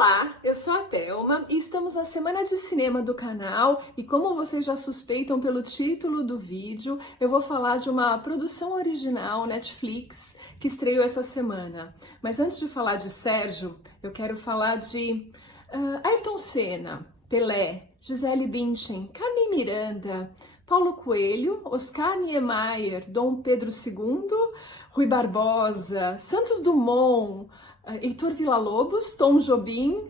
Olá, eu sou a Thelma e estamos na Semana de Cinema do canal e como vocês já suspeitam pelo título do vídeo, eu vou falar de uma produção original Netflix que estreou essa semana. Mas antes de falar de Sérgio, eu quero falar de Ayrton Senna, Pelé, Gisele Bündchen, Carmen Miranda, Paulo Coelho, Oscar Niemeyer, Dom Pedro II, Rui Barbosa, Santos Dumont, Heitor Villa-Lobos, Tom Jobim.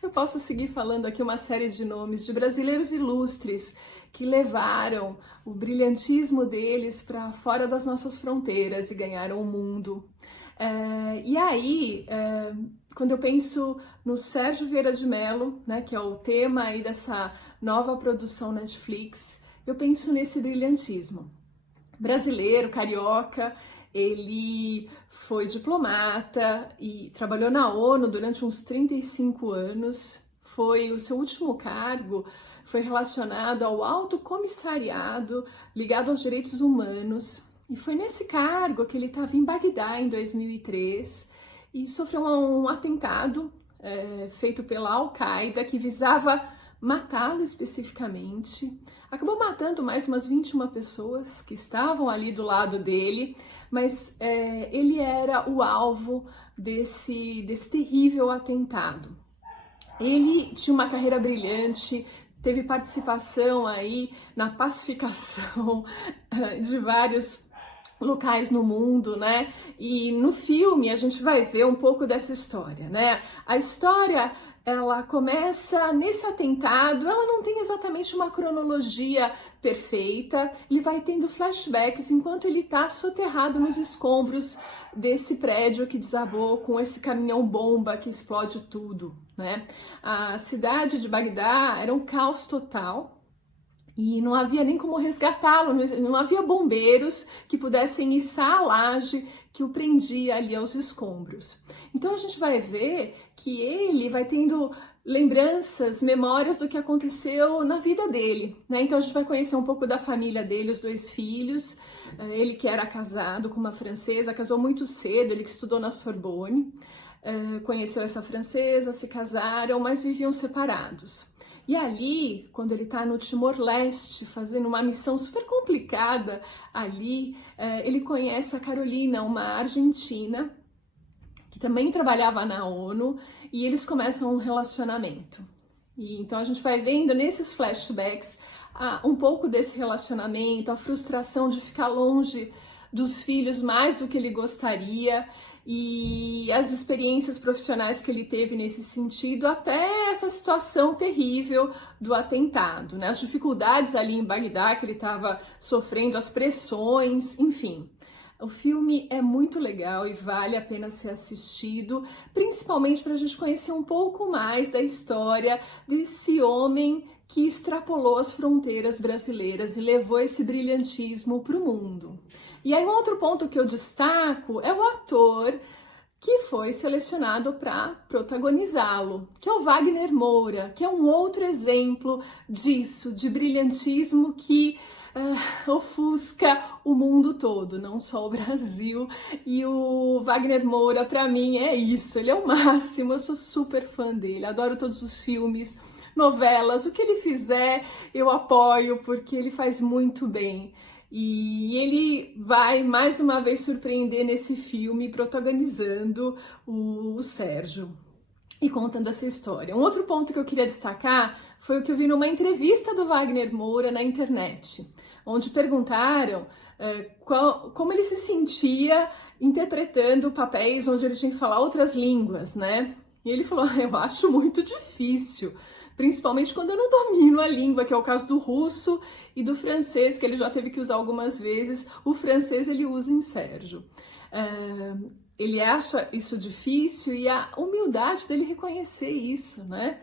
Eu posso seguir falando aqui uma série de nomes de brasileiros ilustres que levaram o brilhantismo deles para fora das nossas fronteiras e ganharam o mundo. Quando eu penso no Sérgio Vieira de Mello, né, que é o tema aí dessa nova produção Netflix, eu penso nesse brilhantismo. Brasileiro, carioca, ele foi diplomata e trabalhou na ONU durante uns 35 anos. O seu último cargo foi relacionado ao Alto Comissariado ligado aos Direitos Humanos. E foi nesse cargo que ele estava em Bagdá em 2003 e sofreu um atentado feito pela Al-Qaeda que visava matá-lo especificamente. Acabou matando mais umas 21 pessoas que estavam ali do lado dele, mas ele era o alvo desse terrível atentado. Ele tinha uma carreira brilhante, teve participação aí na pacificação de vários locais no mundo, né? E no filme a gente vai ver um pouco dessa história, né? A história, ela começa nesse atentado, ela não tem exatamente uma cronologia perfeita, ele vai tendo flashbacks enquanto ele tá soterrado nos escombros desse prédio que desabou com esse caminhão-bomba que explode tudo, né? A cidade de Bagdá era um caos total, e não havia nem como resgatá-lo, não havia bombeiros que pudessem içar a laje que o prendia ali aos escombros. Então a gente vai ver que ele vai tendo lembranças, memórias do que aconteceu na vida dele, né? Então a gente vai conhecer um pouco da família dele, os 2 filhos, ele que era casado com uma francesa, casou muito cedo, ele que estudou na Sorbonne, conheceu essa francesa, se casaram, mas viviam separados. E ali, quando ele está no Timor-Leste, fazendo uma missão super complicada ali, ele conhece a Carolina, uma argentina, que também trabalhava na ONU, e eles começam um relacionamento. E então a gente vai vendo nesses flashbacks um pouco desse relacionamento, a frustração de ficar longe dos filhos mais do que ele gostaria, e as experiências profissionais que ele teve nesse sentido, até essa situação terrível do atentado, né? As dificuldades ali em Bagdá que ele estava sofrendo, as pressões, enfim. O filme é muito legal e vale a pena ser assistido, principalmente para a gente conhecer um pouco mais da história desse homem que extrapolou as fronteiras brasileiras e levou esse brilhantismo para o mundo. E aí um outro ponto que eu destaco é o ator que foi selecionado para protagonizá-lo, que é o Wagner Moura, que é um outro exemplo disso, de brilhantismo que ofusca o mundo todo, não só o Brasil. E o Wagner Moura, para mim, é isso, ele é o máximo, eu sou super fã dele, adoro todos os filmes, novelas, o que ele fizer eu apoio, porque ele faz muito bem. E ele vai mais uma vez surpreender nesse filme, protagonizando o Sérgio e contando essa história. Um outro ponto que eu queria destacar foi o que eu vi numa entrevista do Wagner Moura na internet, onde perguntaram como ele se sentia interpretando papéis onde ele tinha que falar outras línguas, né? E ele falou, eu acho muito difícil, principalmente quando eu não domino a língua, que é o caso do russo e do francês, que ele já teve que usar algumas vezes. O francês ele usa em Sérgio. Ele acha isso difícil e a humildade dele reconhecer isso, né?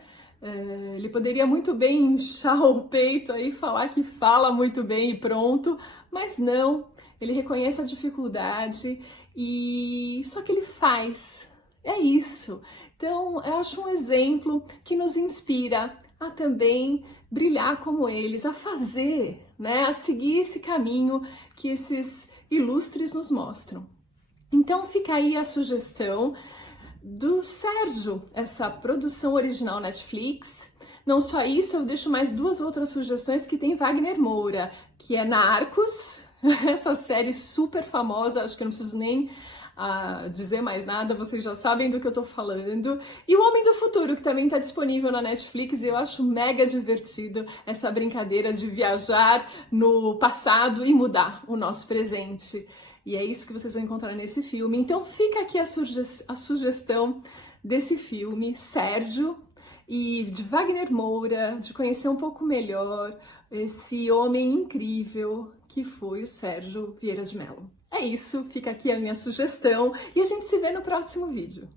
Ele poderia muito bem inchar o peito aí, falar que fala muito bem e pronto, mas não, ele reconhece a dificuldade e só que ele faz. É isso. Então, eu acho um exemplo que nos inspira a também brilhar como eles, a fazer, né? A seguir esse caminho que esses ilustres nos mostram. Então, fica aí a sugestão do Sérgio, essa produção original Netflix. Não só isso, eu deixo mais 2 outras sugestões que tem Wagner Moura, que é Narcos, essa série super famosa, acho que eu não preciso nem dizer mais nada, vocês já sabem do que eu tô falando. E O Homem do Futuro, que também tá disponível na Netflix, e eu acho mega divertido essa brincadeira de viajar no passado e mudar o nosso presente. E é isso que vocês vão encontrar nesse filme. Então fica aqui a sugestão desse filme, Sérgio, e de Wagner Moura, de conhecer um pouco melhor esse homem incrível que foi o Sérgio Vieira de Mello. É isso, fica aqui a minha sugestão e a gente se vê no próximo vídeo.